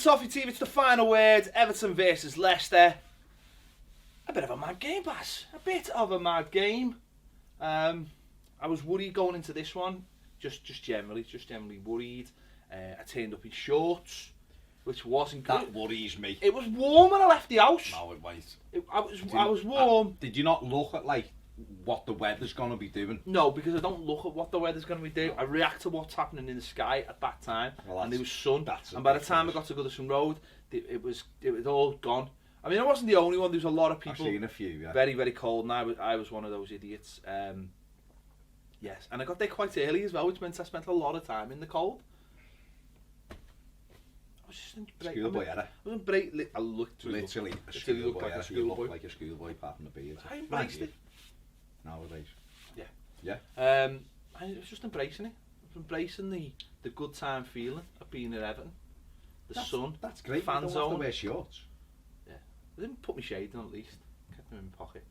to Toffee TV, it's the final word. Everton versus Leicester. A bit of a mad game, Baz. A bit of a mad game. I was worried going into this one. Just generally worried. I turned up in shorts, which wasn't good. That worries me. It was warm when I left the house. No, it won't. I was warm. Did you not look at like what the weather's going to be doing? No, because I don't look at what the weather's going to be doing. I react to what's happening in the sky at that time. Well, and there was sun. And by the ridiculous. time I got to Goodison Road, it was all gone. I mean, I wasn't the only one. There was a lot of people. I've seen a few, yeah. Very, very cold, and I was one of those idiots. Yes, and I got there quite early as well, which meant I spent a lot of time in the cold. I was just in break. Schoolboy era. I was in break. I looked Literally a schoolboy. You look like a schoolboy apart from the beard. I embraced it. Nowadays. Yeah. Yeah. I was just embracing it. I was embracing the good time feeling of being at Everton. The sun. That's great. Fan You don't zone. have to wear shorts. Yeah. I didn't put my shades on at least. Kept them in my pocket.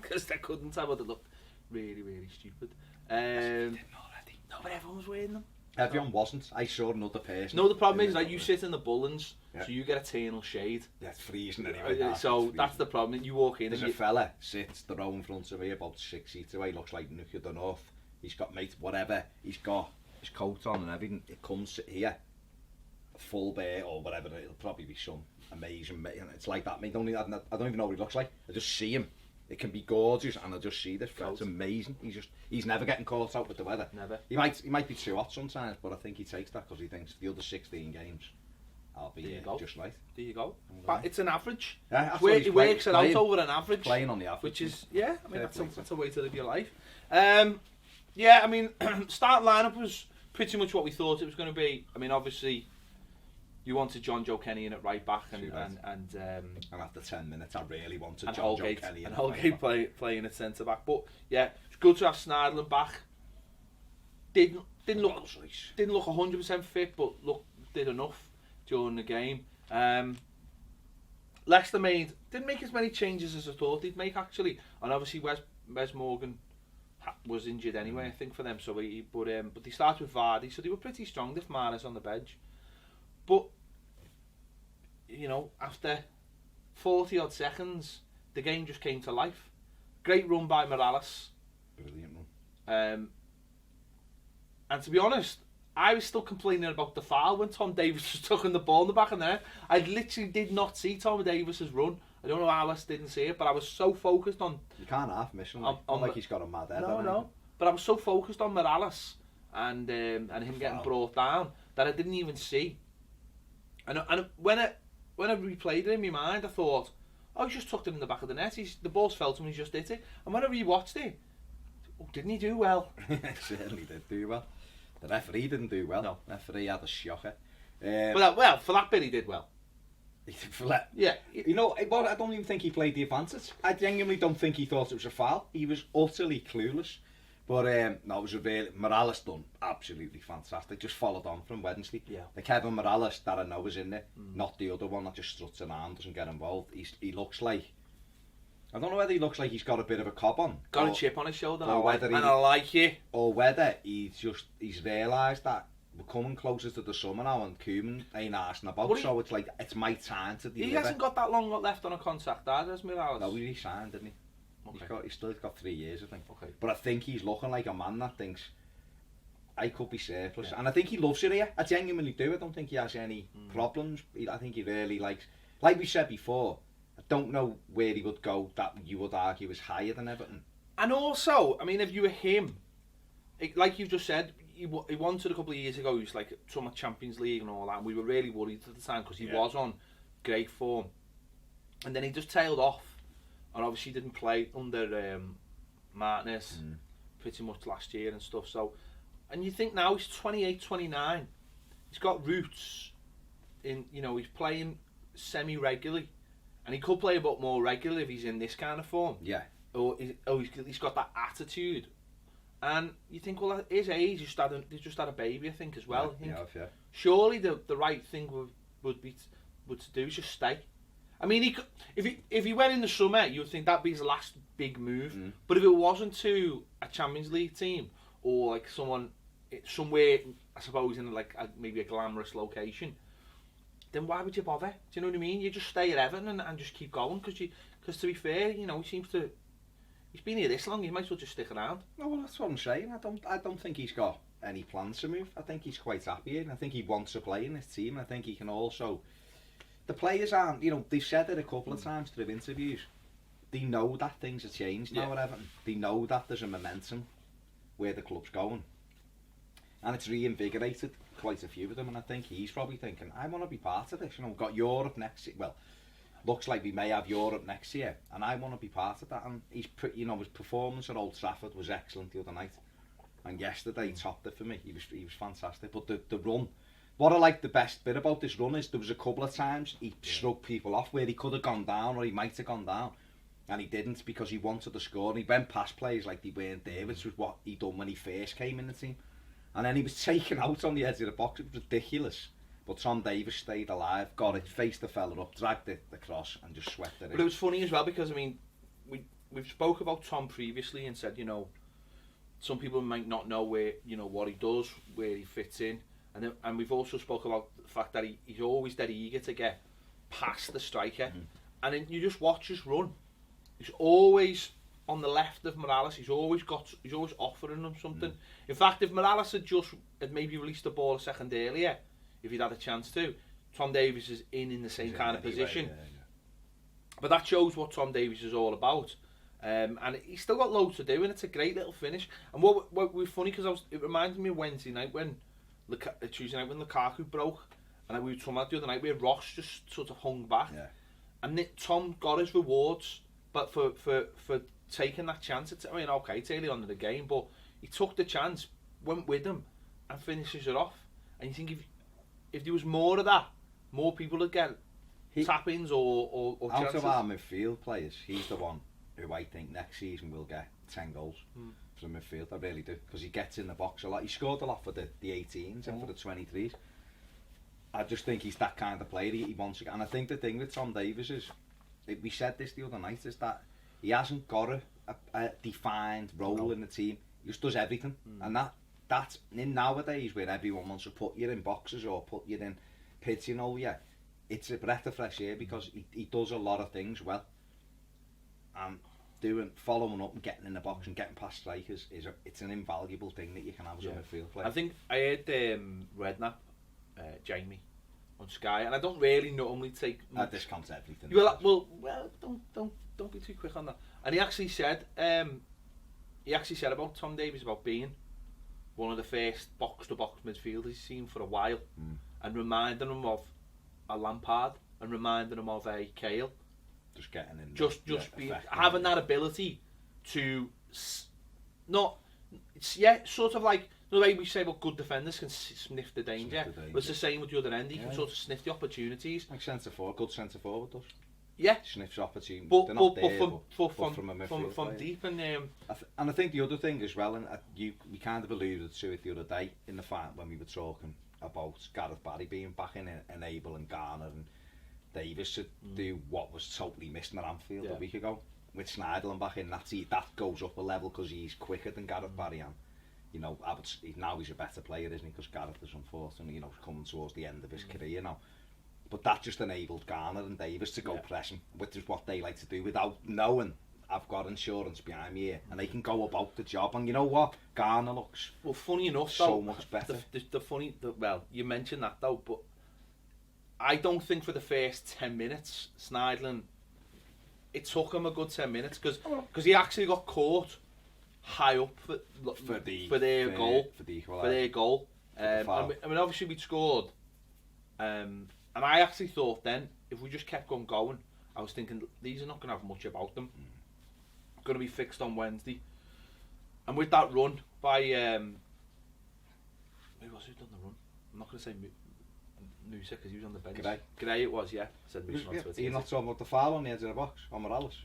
Because I couldn't. I would have looked really, really stupid. Didn't already. No, but everyone was wearing them. Everyone wasn't. I saw another person. No, the problem is that you sit in the Bullens, Yeah. so you get eternal shade. Yeah, it's freezing anyway. So that's the problem. You walk in There's and a fella sits the row in front of me about 6 seats away. Looks like Nuke of the North. He's got mate whatever. He's got his coat on and everything. It comes here, full bear or whatever. It'll probably be some amazing. It's like that. I don't even know what he looks like. I just see him. It can be gorgeous, and I just see this. It's amazing. He's never getting caught out with the weather. Never. He might be too hot sometimes, but I think he takes that because he thinks the other 16 games, I'll be just right. There you go. But it's an average. Yeah, It works it out over an average. Playing on the average, which is I mean that's a way to live your life. I mean, start lineup was pretty much what we thought it was going to be. I mean, obviously, you wanted John Joe Kenny in at right back, and after 10 minutes, I really wanted and John Joe Kenny and Holgate playing at centre back. But yeah, it's good to have Snidland back. Didn't look 100% fit, but did enough during the game. Leicester didn't make as many changes as I thought they'd make actually, and obviously Wes Morgan was injured anyway, I think, for them. So but they started with Vardy, so they were pretty strong. If Mahrez on the bench. But, you know, after 40 odd seconds, the game just came to life. Great run by Morales. Brilliant run. And to be honest, I was still complaining about the foul when Tom Davies was tucking the ball in the back of there. I literally did not see Tom Davies's run. I don't know how else didn't see it, but I was so focused on... You can't half miss him. Like he's got a mad head. No. But I was so focused on Morales and him getting brought down that I didn't even see. And when I replayed it in my mind, I thought, oh, he just tucked it in the back of the net. The ball's fell to him, he just hit it. And when I rewatched it, didn't he do well? He certainly did do well. The referee didn't do well. No. The referee had a shocker. But for that bit, he did well. Yeah. You know, I don't even think he played the advantage. I genuinely don't think he thought it was a foul. He was utterly clueless. But no, it was Morales done absolutely fantastic. Just followed on from Wednesday. Yeah. The Kevin Morales that I know is in there, not the other one that just struts around, doesn't get involved. He looks like, I don't know whether he looks like he's got a bit of a cob on. Got a chip on his shoulder, I like it. Or whether he's realised that we're coming closer to the summer now and Koeman ain't asking about, so it's like, it's my time to deliver. He hasn't got that long left on a contract, has Morales? No, he re-signed, didn't he? Okay. He's still got 3 years, I think. Okay. But I think he's looking like a man that thinks, I could be surplus. Yeah. And I think he loves it here. I genuinely do. I don't think he has any problems. I think he really likes, like we said before, I don't know where he would go that you would argue is higher than Everton. And also, I mean, if you were him, like you just said, he wanted a couple of years ago, he was like some Champions League and all that, and we were really worried at the time because he was on great form. And then he just tailed off. And obviously didn't play under Martinez pretty much last year and stuff. So, and you think now he's 28, 29. He's got roots in, you know, he's playing semi-regularly. And he could play a bit more regularly if he's in this kind of form. Yeah. Or he's got that attitude. And you think, well, at his age, he just had a baby, I think, as well. Yeah, I think surely the right thing would to do is just stay. I mean, he could, if he went in the summer, you would think that'd be his last big move. But if it wasn't to a Champions League team or like somewhere, I suppose, in like maybe a glamorous location, then why would you bother? Do you know what I mean? You just stay at Everton and just keep going, because to be fair, you know, he's been here this long, he might as well just stick around. No, well, that's what I'm saying. I don't think he's got any plans to move. I think he's quite happy here, and I think he wants to play in this team. I think he can also... The players aren't, you know, they've said it a couple of times through interviews. They know that things have changed now at Everton. They know that there's a momentum where the club's going. And it's reinvigorated quite a few of them, and I think he's probably thinking, I want to be part of this. You know, we've got Europe next year. Well, looks like we may have Europe next year, and I want to be part of that. And he's pretty, you know, his performance at Old Trafford was excellent the other night. And yesterday he topped it for me. He was fantastic. But the run, what I like the best bit about this run is there was a couple of times he struck people off where he could have gone down or he might have gone down. And he didn't because he wanted to score. And he went past players like they weren't there, which was what he done when he first came in the team. And then he was taken out on the edge of the box. It was ridiculous. But Tom Davies stayed alive, got it, faced the fella up, dragged it across and just swept it in. But it was funny as well because, I mean, we've spoke about Tom previously and said, you know, some people might not know where, you know, what he does, where he fits in. And we've also spoke about the fact that he's always dead eager to get past the striker. And then you just watch his run. He's always on the left of Morales. He's always offering him something. In fact, if Morales had maybe released the ball a second earlier, if he'd had a chance to, Tom Davies is in the same kind of position. But that shows what Tom Davies is all about. And he's still got loads to do, and it's a great little finish. And what was funny, because it reminded me of Tuesday night when Lukaku broke, and we were talking about the other night where Ross just sort of hung back. And Tom got his rewards, but for taking that chance, I mean, okay, it's early on in the game, but he took the chance, went with him, and finishes it off. And you think if there was more of that, more people would get tap-ins or chances. Out of our midfield players, he's the one who I think next season will get 10 goals from midfield. I really do, because he gets in the box a lot. He scored a lot for the 18s and for the 23s. I just think he's that kind of player. He wants to, and I think the thing with Tom Davies is, we said this the other night, is that he hasn't got a defined role in the team. He just does everything, and that's in nowadays where everyone wants to put you in boxes or put you in pits. You know, it's a breath of fresh air because he does a lot of things well. And following up and getting in the box and getting past strikers it's an invaluable thing that you can have as a midfield player. I think I heard Redknapp, Jamie, on Sky, and I don't really normally take much. I discount everything. Well, don't be too quick on that. And he actually said about Tom Davies about being one of the first box-to-box midfielders he's seen for a while, and reminding him of a Lampard and reminding him of a Cahill. Just getting in. Just being having that ability to sort of like the way we say about good defenders can sniff the danger. But it's the same with the other end. He can sort of sniff the opportunities. Like good centre forward does. Yeah, sniffs opportunities. But from deep and I think the other thing as well, and we kind of alluded to it the other day in the fact when we were talking about Gareth Barry being back in enabling Garner and Davies to do what was totally missing at Anfield a week ago. With Schneiderlin back in, that goes up a level because he's quicker than Gareth Barry, and you know, now he's a better player, isn't he? Because Gareth is unfortunately, you know, coming towards the end of his career now. But that just enabled Garner and Davies to go pressing, which is what they like to do without knowing I've got insurance behind me here, and they can go about the job. And you know what? Garner looks funny enough so much better. Well, you mentioned that though, but I don't think for the first 10 minutes, Schneiderlin, it took him a good 10 minutes because he actually got caught high up for their goal. I mean, obviously we scored, and I actually thought then if we just kept on going, I was thinking these are not going to have much about them. Going to be fixed on Wednesday, and with that run by who was who done the run? I'm not going to say Musa because he was on the bench. Gray it was, yeah. I said Musa on Twitter. You're not talking about the foul on the edge of the box on Morales?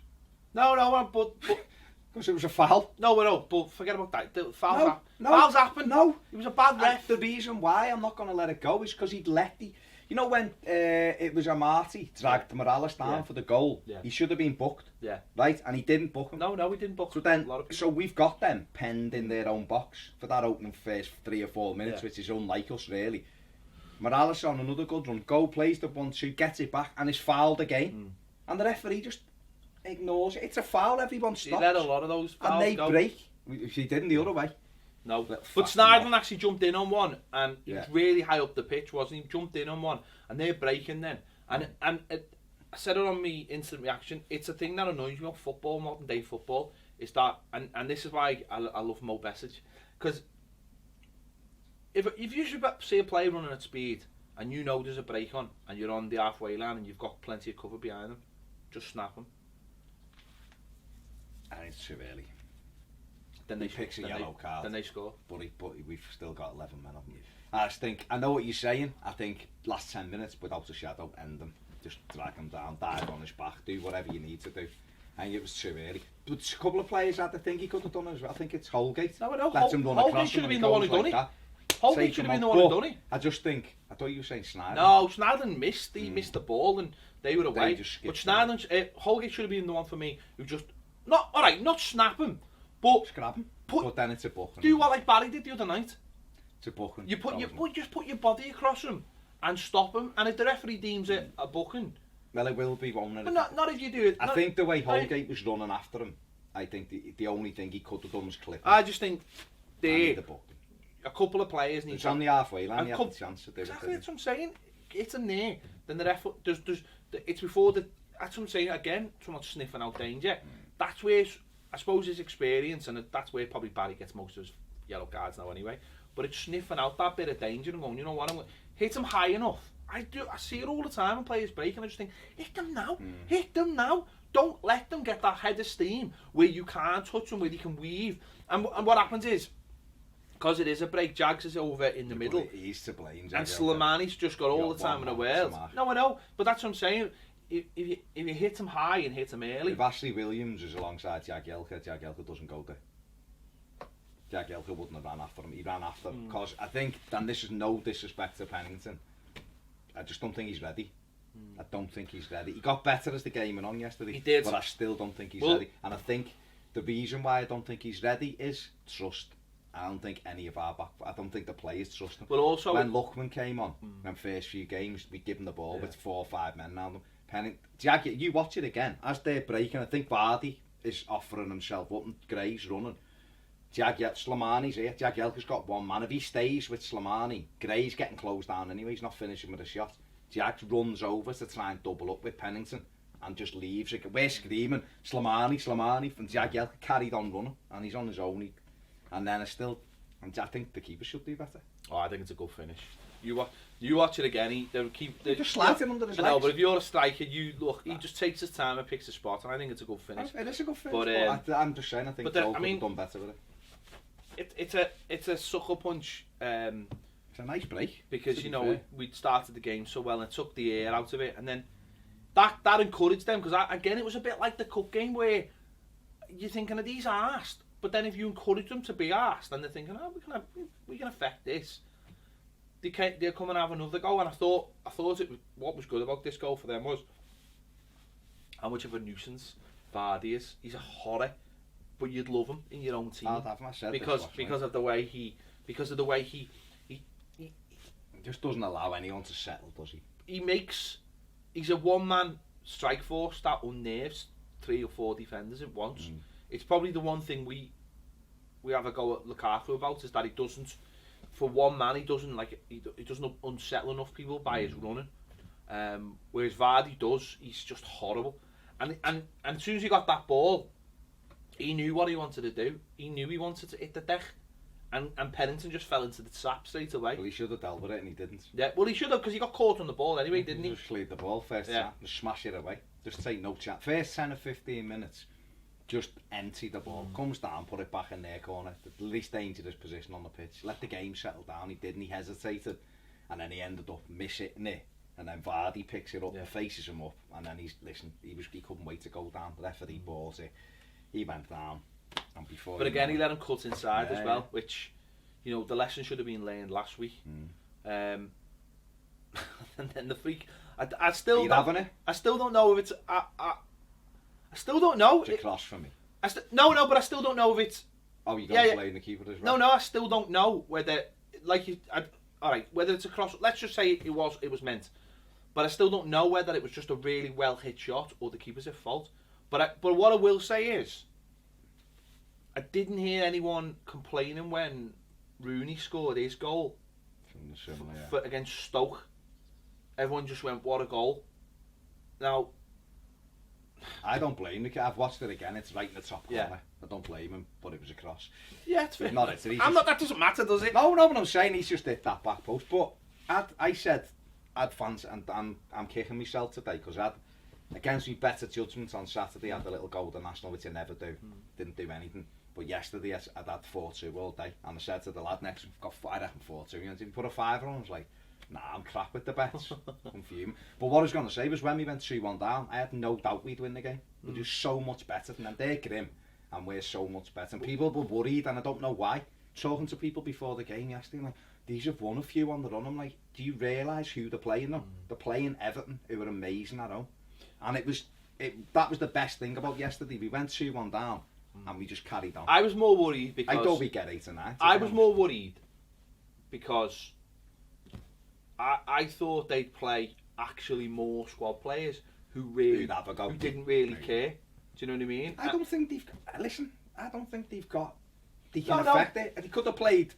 No, but because it was a foul. No, but forget about that. The fouls happen. No, he was a bad ref. The reason why I'm not going to let it go is because he'd let you know when it was Amati dragged Morales down for the goal, he should have been booked, right? And he didn't book him. No, he didn't book him. So we've got them penned in their own box for that opening first 3 or 4 minutes, which is unlike us really. Morales on another good run. Go plays the 1-2, gets it back, and is fouled again. And the referee just ignores it. It's a foul. Everyone stops. He let a lot of those fouls and they go. break. If he didn't the other way. No, but Sneijderlin actually jumped in on one, and he was really high up the pitch, wasn't he? He jumped in on one, and they're breaking then. And I said it on me instant reaction. It's a thing that annoys me about football, modern day football, is that, and this is why I love Mo Besic, because if you should see a player running at speed, and you know there's a break on, and you're on the halfway line, and you've got plenty of cover behind them, just snap them. And it's too early. Then they picks a yellow card. Then they score. But we've still got 11 men on them. I just think, I know what you're saying. I think last 10 minutes, without a shadow, end them. Just drag him down, dive on his back, do whatever you need to do. I think it was too early. But a couple of players had the thing he could have done as well. I think it's Holgate. No, I know. Let him run Holgate should have been the one who done it. Holgate should have been the one who done it. I thought you were saying Sneijderlin. No, Sneijderlin missed. He missed the ball and they were away. But Sneijderlin, Holgate should have been the one for me who just, not snap him, but just grab him. But then it's a booking. Do what like Barry did the other night. It's a booking. You just put your body across him and stop him. And if the referee deems it a booking, well, it will be, won't it? Not if you do it. I think the way Holgate was running after him, I think the only thing he could have done was clip him. I just think a couple of players need. It's on the halfway line. You have the chance to do exactly, that's what I'm saying. It's in there. Then the ref it's before the. That's what I'm saying again. Someone sniffing out danger. That's where I suppose his experience, and that's where probably Barry gets most of his yellow cards now anyway. But it's sniffing out that bit of danger and going, you know what, I'm going to hit him high enough. I see it all the time when players break, and I just think, hit them now, hit them now. Don't let them get that head of steam where you can't touch them, where they can weave. And what happens is, because it is a break, Jags is over in the middle. He's to blame. And Slimani's just got all the time in the world. No, I know, but that's what I'm saying. If you hit him high and hit him early. If Ashley Williams is alongside Jagielka doesn't go there. Jagielka wouldn't have ran after him. He ran after him because I think, and this is no disrespect to Pennington, I just don't think he's ready. I don't think he's ready. He got better as the game went on yesterday. He did. But I still don't think he's ready. And I think the reason why I don't think he's ready is trust. I don't think any of I don't think the players trust him. But also, when Luckman came on, them first few games, we give him the ball with 4 or 5 men around him. You watch it again as they're breaking. I think Vardy is offering himself up and Gray's running. Slimani's here. Jagielka's got one man. If he stays with Slimani, Gray's getting closed down anyway. He's not finishing with a shot. Jack runs over to try and double up with Pennington and just leaves. We're screaming Slimani, and Jagielka carried on running, and he's on his own. And then I think the keeper should do better. Oh, I think it's a good finish. You watch it again. They're just sliding under his legs. No, but if you're a striker, he just takes his time and picks a spot, and I think it's a good finish. It is a good finish. But I'm just saying, I think Joe could have done better with it. It's a sucker punch. It's a nice break because we'd started the game so well and it took the air out of it, and then that encouraged them, because again it was a bit like the cup game where you're thinking, are these arsed? But then if you encourage them to be arsed, and they're thinking, we can affect this. They'll come and have another go, and I thought what was good about this goal for them was how much of a nuisance Vardy is. He's a horror, but you'd love him in your own team because of the way he just doesn't allow anyone to settle, does he? He's a one-man strike force that unnerves 3 or 4 defenders at once. It's probably the one thing we have a go at Lukaku about, is that he doesn't. For one man, he doesn't unsettle enough people by his running. Whereas Vardy does. He's just horrible. And as soon as he got that ball, he knew what he wanted to do. He knew he wanted to hit the deck. And Pennington just fell into the trap straight away. Well, he should have dealt with it, and he didn't. Yeah, well, he should have, because he got caught on the ball anyway, didn't he? Just leave the ball first time, just smash it away. Just take no chance. First 10 or 15 minutes, just empty the ball. Comes down, put it back in their corner. The least dangerous position on the pitch. Let the game settle down. He didn't. He hesitated. And then he ended up missing it. And then Vardy picks it up and faces him up. And then he couldn't wait to go down. The referee balls it. He went down. And before but again, he let him cut inside as well, which, the lesson should have been learned last week. And then the freak. I still don't know if it's. I still don't know. It's a cross for me. But I still don't know if it's. Oh, you're going to blame the keeper as well? No, I still don't know whether, all right, whether it's a cross, let's just say it was meant, but I still don't know whether it was just a really well hit shot or the keeper's at fault. But what I will say is, I didn't hear anyone complaining when Rooney scored his goal against Stoke. Everyone just went, what a goal. Now, I don't blame the kid. I've watched it again. It's right in the top corner. I don't blame him, but it was a cross. Yeah, it's fair. Not it. That doesn't matter, does it? No, but I'm saying he's just hit that back post. But I said I'd fancy, and I'm kicking myself today because against me better judgment on Saturday, I had a little goal to National, which I never do. Didn't do anything. But yesterday I'd had 4-2 all day, and I said to the lad next, I reckon 4-2. And he put a fiver on. I was like, nah, I'm crap with the bets. I'm fuming. But what I was going to say was when we went 2-1 down, I had no doubt we'd win the game. We're just so much better than them. They're grim, and we're so much better. And people were worried, and I don't know why. Talking to people before the game yesterday, like, these have won a few on the run. I'm like, do you realise who they're playing them? They're playing Everton, who are amazing at home. And that was the best thing about yesterday. We went 2-1 down, and we just carried on. I was more worried because... I thought we'd get 8 or 9. I was more worried because I thought they'd play actually more squad players who didn't really care. Do you know what I mean? I don't think they've... Listen, I don't think they've got... They can affect it. If they could have played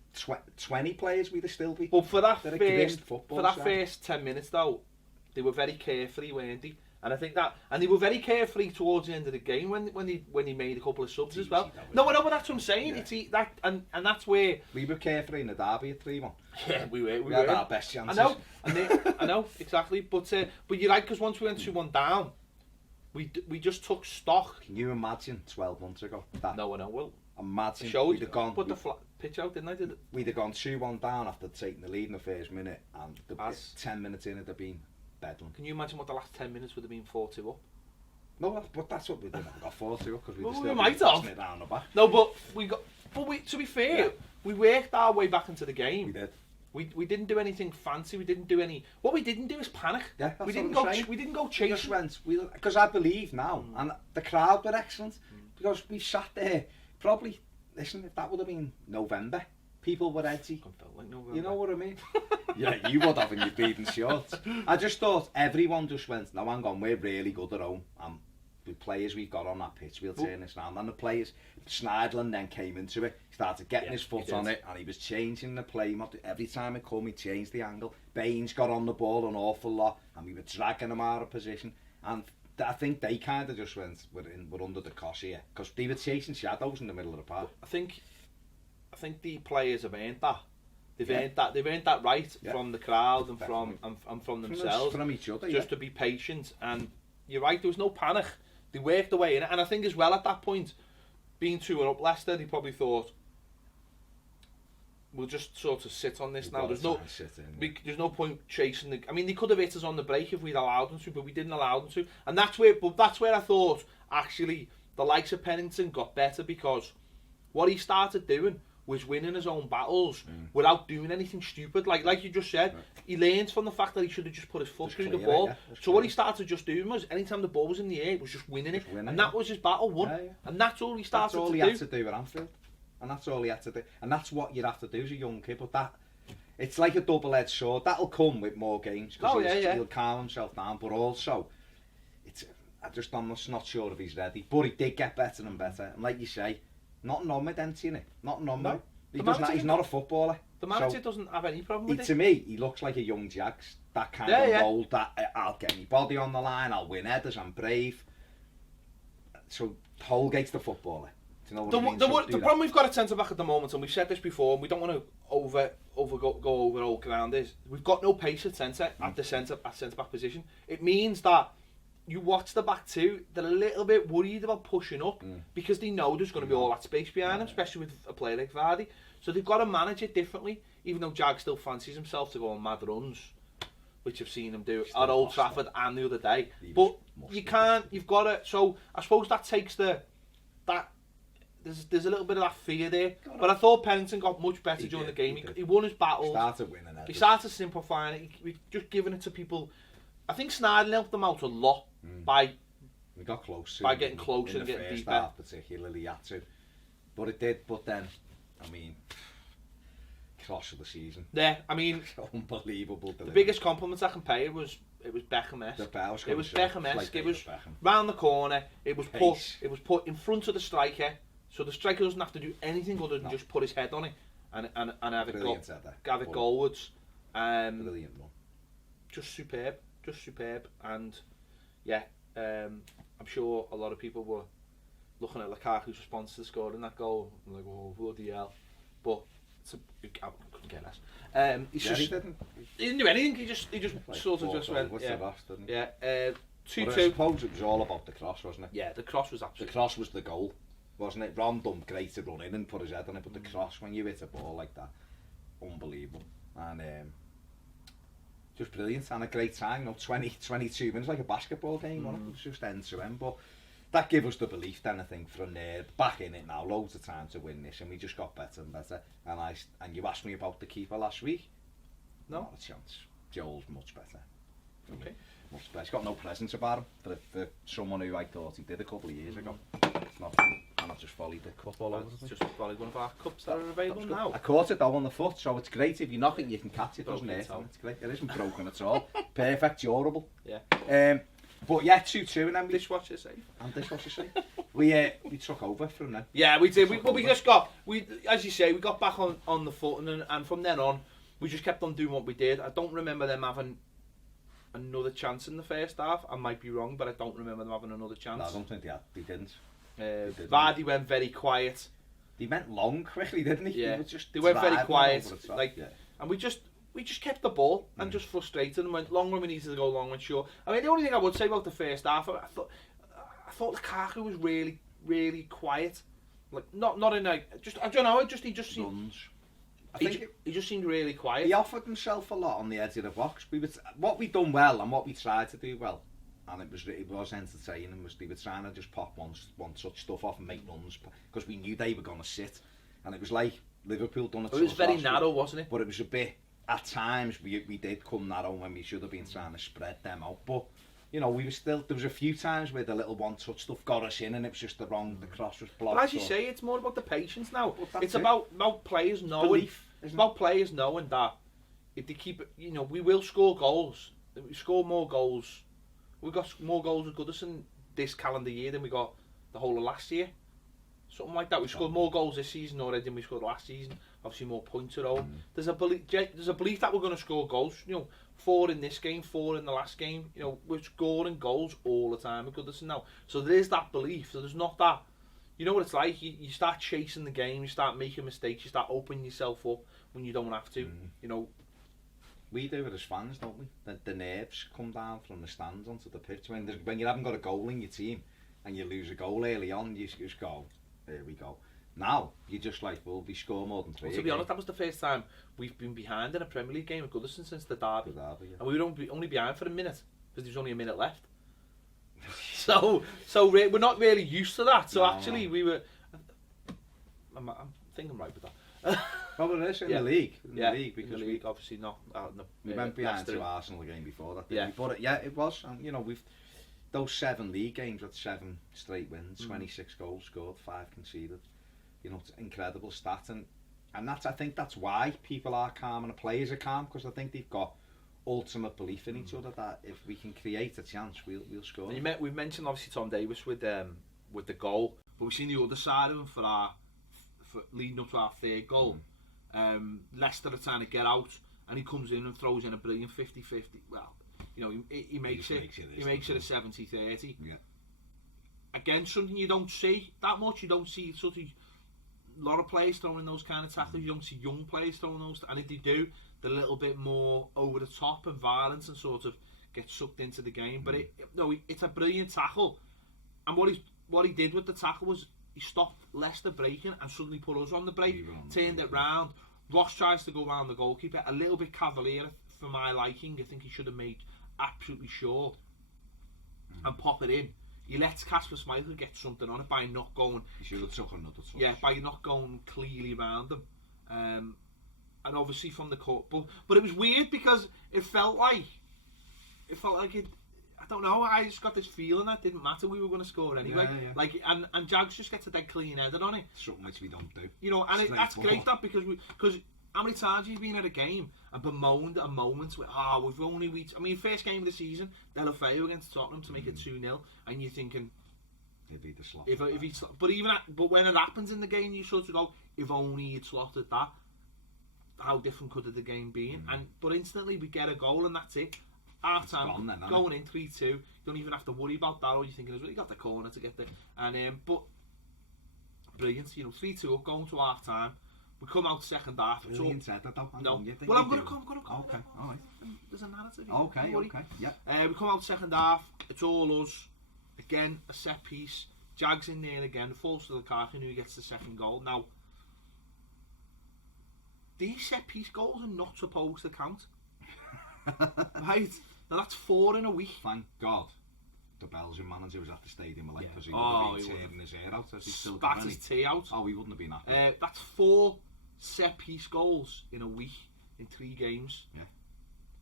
20 players, we'd have still be... But for that first 10 minutes, though, they were very carefree, weren't they? And I think that, and they were very carefree towards the end of the game when he made a couple of subs as well. No, I know, but that's what I'm saying. Yeah. It's that, and that's where we were carefree in the derby at 3-1. Yeah, we were. We had our best chances. I know exactly. But you're right, because once we went 2-1 down, we just took stock. Can you imagine 12 months ago? No, I know. Well, imagine we'd have gone. Put the pitch out, didn't I? We'd have gone 2-1 down after taking the lead in the first minute, and 10 minutes in it'd have been bedlam. Can you imagine what the last 10 minutes would have been 4-2 up? No, but that's what we did. We got 4-2 up because we might have. It down the back. No, but to be fair, we worked our way back into the game. We did. We didn't do anything fancy. We didn't do any. What we didn't do is panic. Yeah, we didn't go chasing. We just went. Because I believe now, and the crowd were excellent because we sat there. Probably, listen, if that would have been November, people were edgy. Like November. You know what I mean? Yeah, you would have in your bathing shorts. I just thought everyone just went, no, hang on, we're really good at home. And the players we've got on that pitch, we'll turn this round. And the players, Schneidlin then came into it, started getting his foot on it, and he was changing the play. Every time he come, he changed the angle. Baines got on the ball an awful lot, and we were dragging him out of position. And I think they kind of just went, we're under the cosh here, because they were chasing shadows in the middle of the park. I think the players have earned that. They've earned that right from the crowd and from themselves, from each other, just to be patient. And you're right, there was no panic. They worked away in it, and I think as well at that point, being 2-1 up Leicester, they probably thought, we'll just sort of sit on this now. There's no point chasing I mean, they could have hit us on the break if we'd allowed them to, but we didn't allow them to. And that's where I thought actually the likes of Pennington got better, because what he started doing was winning his own battles without doing anything stupid. Like you just said, he learned from the fact that he should have just put his foot through the ball. So what he started just doing was, anytime the ball was in the air, he was just winning it. And that was his battle won. Yeah. And that's all he started to do. That's all he had to do at Anfield. And that's all he had to do. And that's what you'd have to do as a young kid. But it's like a double-edged sword. That'll come with more games, because he'll calm himself down. But also, I'm just not sure if he's ready. But he did get better and better. And like you say, nothing on with emptying it. Nothing on with it. He's not a footballer. The manager doesn't have any problem with it. To me, he looks like a young Jags. That kind of mould, that I'll get my body on the line, I'll win headers, I'm brave. So Holgate's the footballer. Do you know what I mean? The problem we've got at centre-back at the moment, and we've said this before, and we don't want to go over old ground, is we've got no pace at centre-back position. It means that you watch the back two, they're a little bit worried about pushing up because they know there's going to be all that space behind them, especially with a player like Vardy. So they've got to manage it differently, even though Jag still fancies himself to go on mad runs, which I've seen him do at Old Trafford and the other day. But you can't, you've got to, so I suppose that takes there's a little bit of that fear there. But I thought Pennington got much better during the game. He won his battles. He started simplifying it. He just giving it to people. I think Snyder helped them out a lot by got close by getting closer and getting deeper. Half particularly had to, but it did. But then, I mean, cross of the season. Yeah, I mean, unbelievable. The biggest compliment I can pay it was Beckham-esque. It was Beckham-esque. It was round the corner. It was put in front of the striker, so the striker doesn't have to do anything other than just put his head on it and have it goalwards. Brilliant one. Just superb, and yeah, I'm sure a lot of people were looking at Lukaku's response to scoring that goal and like, oh bloody hell, but I couldn't get less. He didn't do anything. He just like sort of just went. The rest, didn't he? Yeah. 2-2. I suppose it was all about the cross, wasn't it? Yeah, the cross was absolutely. The cross was the goal, wasn't it? Ron done great to run in and put his head on it, but the cross, when you hit a ball like that, unbelievable. And just brilliant and a great time. 22 minutes, like a basketball game. It was just end to end, but that gave us the belief then, I think, from there, back in it now, loads of time to win this, and we just got better and better. And you asked me about the keeper last week. No, not a chance. Joel's much better. Okay. Much better. He's got no presence about him for someone who I thought he did a couple of years ago. And I just volleyed the cup all over. Just volleyed one of our cups that are available now. I caught it though on the foot, so it's great. If you knock it, you can catch it, doesn't it? It's great. It isn't broken at all. Perfect, durable. Yeah. But yeah, 2-2, and then dishwasher safe. And dishwasher safe. we took over from then. Yeah, we did. We just got as you say, we got back on the foot, and from then on, we just kept on doing what we did. I don't remember them having another chance in the first half. I might be wrong, but I don't remember them having another chance. No, I don't think they had. They didn't. Vardy went very quiet. He went long quickly, didn't he? Yeah. They went very quiet, yeah. And we just kept the ball and just frustrated and went long when we needed to go long and short. I mean, the only thing I would say about the first half, I thought Lukaku was really, really quiet. Like not in a just I don't know. He just seemed. He just seemed really quiet. He offered himself a lot on the edge of the box. What we done well and what we tried to do well, and it was entertaining. Was they were trying to just pop one such stuff off and make runs because we knew they were going to sit, and it was like Liverpool done it. It was very narrow, wasn't it? But it was a bit. At times we did come narrow when we should have been trying to spread them out. But you know, we were still. There was a few times where the little one-touch stuff got us in, and it was just the cross was blocked. But as you say, it's more about the patience now. It's about players knowing. Belief, it's about players knowing that if they keep it, you know, we will score goals. We score more goals. We got more goals with Goodison this calendar year than we got the whole of last year. Something like that. We scored more goals this season already than we scored last season. Obviously more points at home. There's a belief that we're going to score goals. You know, 4 in this game, 4 in the last game. You know, we're scoring goals all the time with Goodison now. So there is that belief. So there's not that. You know what it's like. You start chasing the game. You start making mistakes. You start opening yourself up when you don't have to. You know. We do it as fans, don't we? The nerves come down from the stands onto the pitch. When you haven't got a goal in your team and you lose a goal early on, you just go, there we go. Now, you're just like, well, we score more than 3. Well, to be honest, that was the first time we've been behind in a Premier League game at Goodison since the derby. Yeah. And we were only behind for a minute, because there was only a minute left. so we're not really used to that. So actually, we were... I'm thinking right with that. Well, it is in the league. In the league, obviously not. We went behind to Arsenal the game before that. Yeah. But it was. And, you know, those 7 league games with 7 straight wins, 26 goals scored, 5 conceded. You know, it's an incredible stat, and I think that's why people are calm and the players are calm, because I think they've got ultimate belief in each other that if we can create a chance, we'll score. We've mentioned obviously Tom Davies with the goal, but we've seen the other side of him for leading up to our 3rd goal. Leicester are trying to get out, and he comes in and throws in a brilliant 50-50. Well, you know, he makes it a 70-30. Yeah. Again, something you don't see that much. You don't see sort of a lot of players throwing those kind of tackles. You don't see young players throwing those, and if they do, they're a little bit more over the top and violent and sort of get sucked into the game. But it's a brilliant tackle, and what he did with the tackle was he stopped Leicester breaking and suddenly put us on the break, turned it round. Ross tries to go round the goalkeeper, a little bit cavalier for my liking. I think he should have made absolutely sure and pop it in. He lets Casper Schmeichel get something on it by not going. He should have took another touch. Yeah, by not going clearly round them, and obviously from the court. But it was weird because it felt like it. I don't know. I just got this feeling that didn't matter. We were going to score anyway. Yeah. Like and Jags just gets a dead clean header on it. Something which we don't do. You know, and that's great that because How many times have you been at a game and bemoaned at moments with, we've only reached... I mean, first game of the season, Dele against Tottenham to make it 2-0, and you're thinking... If he'd have slotted if he, but when it happens in the game, you sort of go, if only you'd slotted that, how different could the game be? But instantly we get a goal and that's it. Half time, going in 3-2, you don't even have to worry about that. All you're thinking is, well, you got the corner to get there. And but brilliant, 3-2 up, going to half time. We come out second half. Brilliant said that though. No. Well, I'm going to come. Okay, alright. There's a narrative. Okay, yeah. We come out second half. It's all us. Again, a set piece. Jags in there again. Falls to Lukaku, who gets the second goal. Now, these set piece goals are not supposed to count. Right? Now that's 4 in a week. Thank God the Belgian manager was at the stadium late, because he would have been tearing his hair out as he still spat his tea out. Oh, he wouldn't have been happy. That's 4 set piece goals in a week in 3 games.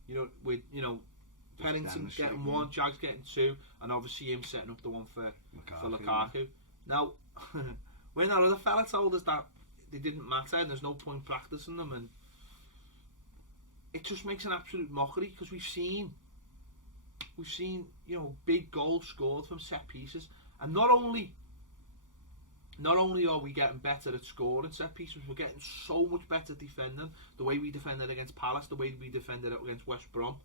Yeah. With Pennington getting 1, Jags getting 2, and obviously him setting up the one for Lukaku. Now, when that other fella told us that they didn't matter and there's no point practicing them, and it just makes an absolute mockery, because we've seen big goals scored from set pieces, and not only are we getting better at scoring set pieces, we're getting so much better defending. The way we defended against Palace, the way we defended against West Brom,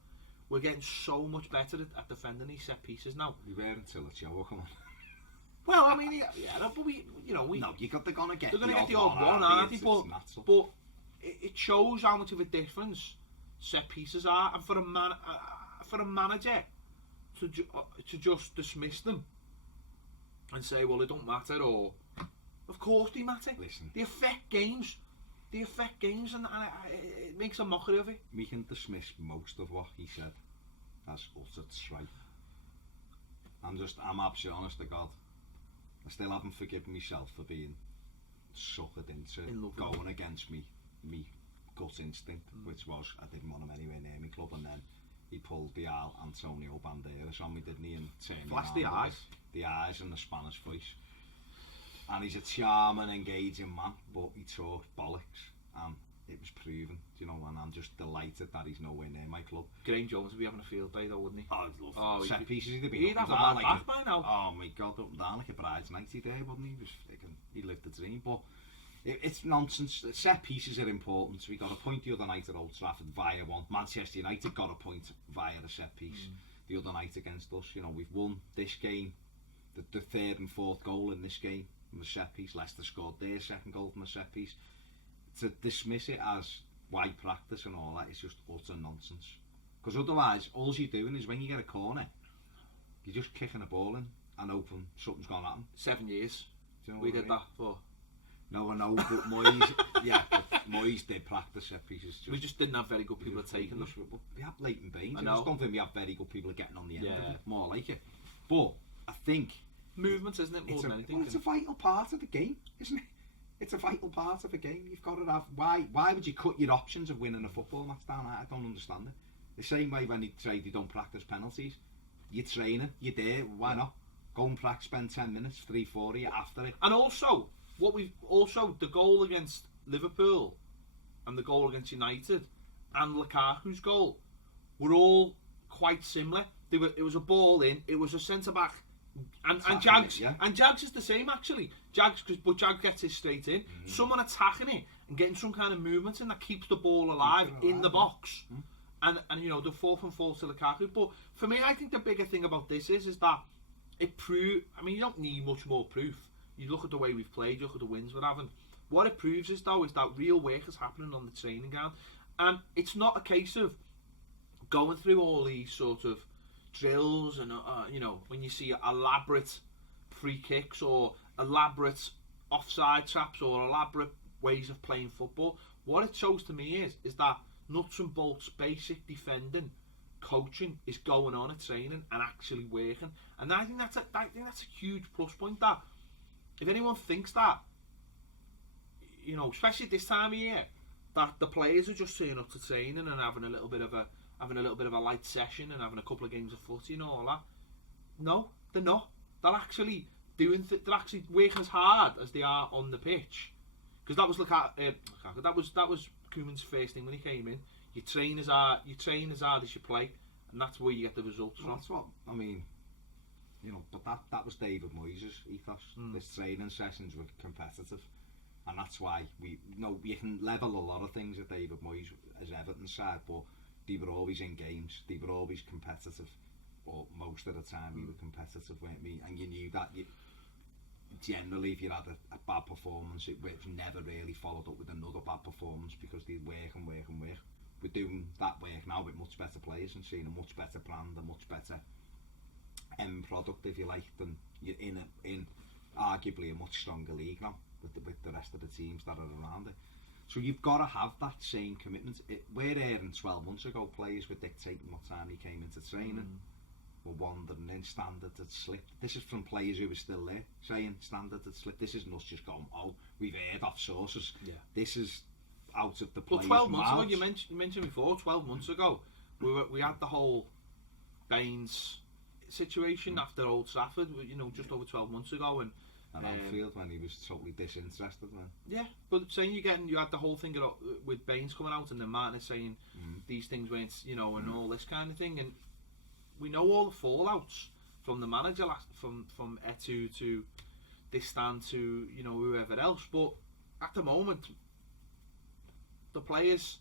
we're getting so much better at defending these set pieces now. We were until it's Joe, come on. Well, I mean, but we. No, they're gonna get the odd one, aren't they? But it shows how much of a difference set pieces are, and for a manager to just dismiss them and say, well, they don't matter, or of course they matter. Listen, they affect games, and it makes a mockery of it. We can dismiss most of what he said as utter tripe. I'm absolutely honest to God, I still haven't forgiven myself for being suckered into going against me gut instinct, which was I didn't want him anywhere near my club, and then he pulled the Antonio Banderas on me, didn't he, and flashed the eyes and the Spanish voice. And he's a charming, engaging man, but he talks bollocks, and it was proven, and I'm just delighted that he's nowhere near my club. Graham Jones would be having a field day though, wouldn't he? Oh, I'd love set pieces. He'd have a man back by now. Oh my God, up and down like a bride's night there, wouldn't he? He lived the dream, but it's nonsense. Set pieces are important. We got a point the other night at Old Trafford via one. Manchester United got a point via a set piece the other night against us. We've won this game. The third and fourth goal in this game from the set piece. Leicester scored their second goal from the set piece. To dismiss it as why practice and all that is just utter nonsense. Because otherwise, all you're doing is when you get a corner, you're just kicking a ball in and hoping something's going to happen. 7 years. Do you know we did that for. No, I know, but Moyes did practice set pieces. We just didn't have very good people at taking them. We have Leighton Baines. I just don't think we have very good people at getting on the end of it. More like it. But I think movement, isn't it, more than anything? Well, it's a vital part of the game, isn't it? It's a vital part of a game. You've got to have. Why would you cut your options of winning a football match down? I don't understand it. The same way when they say they don't practice penalties. You're training, you're there, why not? Go and practice, spend 10 minutes, 3-4 you after it. And also, the goal against Liverpool and the goal against United and Lukaku's goal were all quite similar. It was a ball in, it was a centre back, and Jags is the same actually. Jags gets it straight in. Someone attacking it and getting some kind of movement in that keeps the ball alive in the box. And the 4th and 4 to Lukaku. But for me, I think the bigger thing about this is that it proves. I mean, you don't need much more proof. You look at the way we've played, you look at the wins we're having. What it proves is that real work is happening on the training ground, and it's not a case of going through all these sort of drills and when you see elaborate free kicks or elaborate offside traps or elaborate ways of playing football. What it shows to me is that nuts and bolts basic defending coaching is going on at training and actually working, and I think that's a huge plus point. That if anyone thinks that, especially this time of year, that the players are just turning up to training and having a little bit of a light session and having a couple of games of footy and all that. No, they're not. They're actually they're actually working as hard as they are on the pitch because that was that was Koeman's first thing when he came in. You train as hard as you play, and that's where you get the results from. That's what I mean. You know, but that was David Moyes' ethos. His training sessions were competitive, and that's why you can level a lot of things at David Moyes as Everton side, but they were always in games. They were always competitive, or most of the time we were competitive, weren't we? And you knew that. Generally, if you had a bad performance, it was never really followed up with another bad performance because they'd work and work and work. We're doing that work now with much better players and seeing a much better brand, a much better end product, if you like, than you're in arguably a much stronger league now with the rest of the teams that are around it. So you've got to have that same commitment. We're hearing 12 months ago players were dictating what time he came into training, were wandering in, standards had slipped. This is from players who were still there saying standards had slipped. This isn't us just going, oh, we've heard off sources. Yeah. This is out of the players' Well, 12 months mouths. ago, you mentioned before, 12 months ago, we had the whole Baines situation after Old Trafford, you know, just over 12 months ago, and Anfield when he was totally disinterested, man. Yeah, but saying you had the whole thing with Baines coming out and then Martin saying these things weren't, you know, and all this kind of thing, and we know all the fallouts from the manager from Etu to Distan to, you know, whoever else, but at the moment the players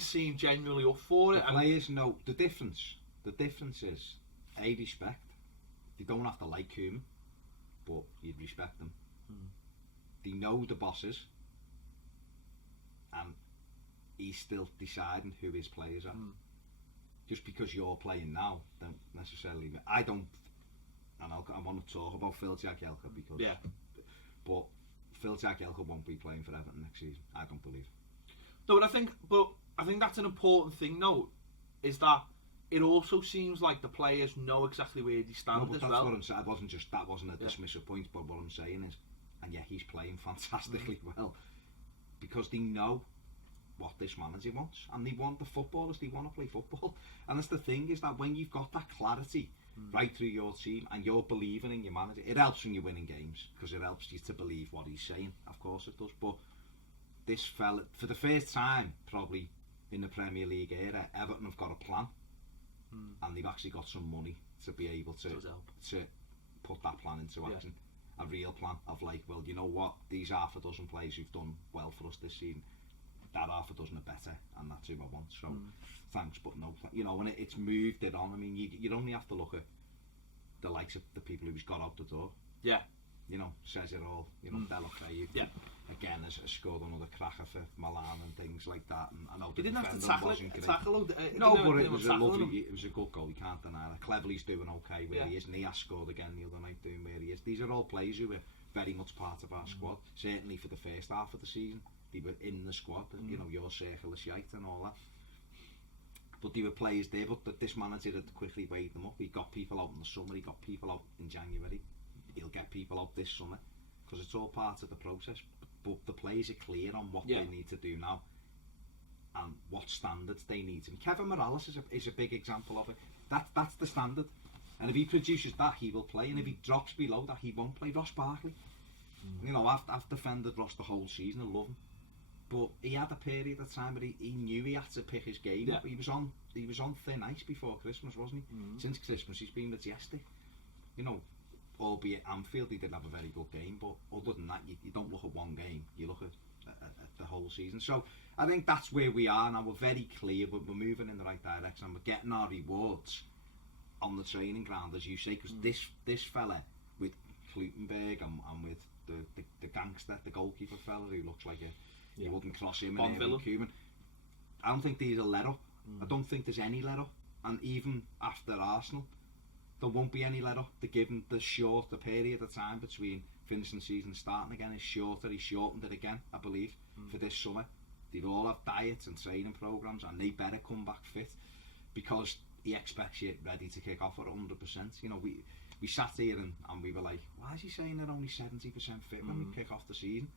seem genuinely up for it. The players know the difference. The difference is respect. They don't have to like Koeman, but you'd respect them. They know the bosses, and he's still deciding who his players are. Just because you're playing now, don't necessarily. I don't, and I want to talk about Phil Jagielka because. Yeah. But Phil Jagielka won't be playing for Everton next season. I don't believe. No, but I think that's an important thing. Now, is that it also seems like the players know exactly where they stand as well. That's what I'm saying. That wasn't a dismissive point, but what I'm saying is, and yeah, he's playing fantastically well because they know what this manager wants, and they want the footballers. They want to play football, and that's the thing is that when you've got that clarity right through your team and you're believing in your manager, it helps when you're winning games because it helps you to believe what he's saying. Of course it does, but this fella, for the first time probably in the Premier League era, Everton have got a plan. And they've actually got some money to be able to put that plan into action. A real plan of like, well, you know what, these half a dozen players who've done well for us this season, that half a dozen are better, and that's who I want. So thanks, but no, you know, when it's moved it on. I mean, you only have to look at the likes of the people who's got out the door. Yeah. You know, says it all. You know, Dele again has scored another cracker for Milan and things like that. And I know he didn't have to tackle no, but it was it was a good goal. You can't deny that. Cleverly's doing okay where he is, and he has scored again the other night doing where he is. These are all players who were very much part of our squad. Certainly for the first half of the season, they were in the squad. You know, your circle of shite and all that. But they were players there. But this manager had quickly weighed them up. He got people out in the summer. He got people out in January. He'll get people out this summer because it's all part of the process, but the players are clear on what they need to do now and what standards they need. And Kevin Morales is a big example of it. That's the standard, and if he produces that, he will play, and if he drops below that, he won't play. Ross Barkley, you know, I've defended Ross the whole season. I love him, but he had a period of time where he knew he had to pick his game up. He was on thin ice before Christmas, wasn't he? Since Christmas he's been majestic, you know. Albeit Anfield, he didn't have a very good game, but other than that, you don't look at one game, you look at the whole season. So I think that's where we are now. We're very clear, we're moving in the right direction, and we're getting our rewards on the training ground, as you say, because this fella with Klutenberg and with the gangster, the goalkeeper fella who looks like you wouldn't cross him and Koeman, I don't think there's a let up. I don't think there's any let up, and even after Arsenal, there won't be any let up. They're given the period of time between finishing the season and starting again is shorter. He shortened it again, I believe, for this summer. They all have diets and training programmes, and they better come back fit because he expects you ready to kick off at 100%. You know, we sat here and we were like, why is he saying they're only 70% fit when we kick off the season?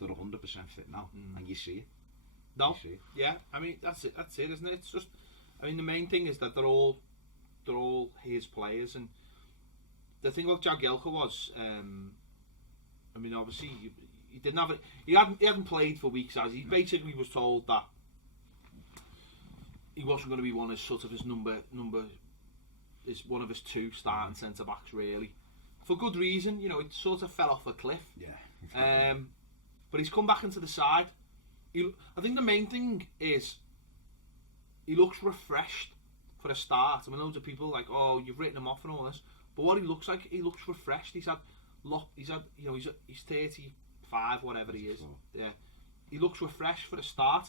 They're 100% fit now, and you see it. No, yeah, I mean that's it, isn't it? It's just, I mean, the main thing is that they're all his players, and the thing about Jagielka was, I mean, obviously he didn't have it. He hadn't played for weeks, as he basically was told that he wasn't going to be one of his number is one of his 2 starting centre backs, really, for good reason. You know, it sort of fell off a cliff. Yeah. But he's come back into the side. I think the main thing is he looks refreshed for a start. I mean, loads of people like, oh, you've written him off and all this, but what he looks like, he looks refreshed. He's had, you know, he's 35, whatever he is. Yeah, he looks refreshed for a start,